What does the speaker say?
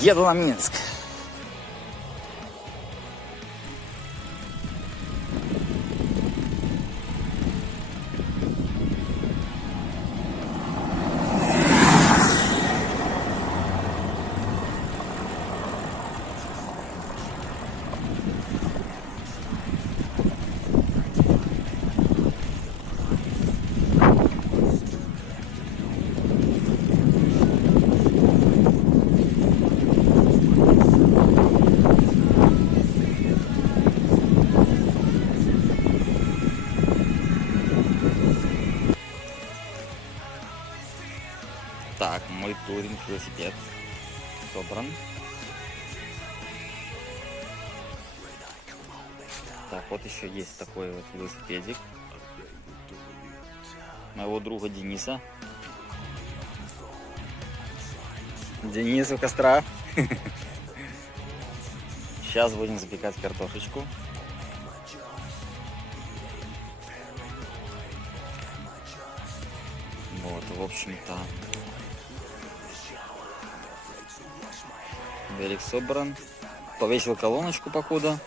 Еду на Минск. Так, мой туринг-велосипед собран. Так, вот еще есть такой вот велосипедик моего друга Дениса. Денис у костра. Сейчас будем запекать картошечку. Вот, в общем-то, велик собран. Повесил колоночку покуда.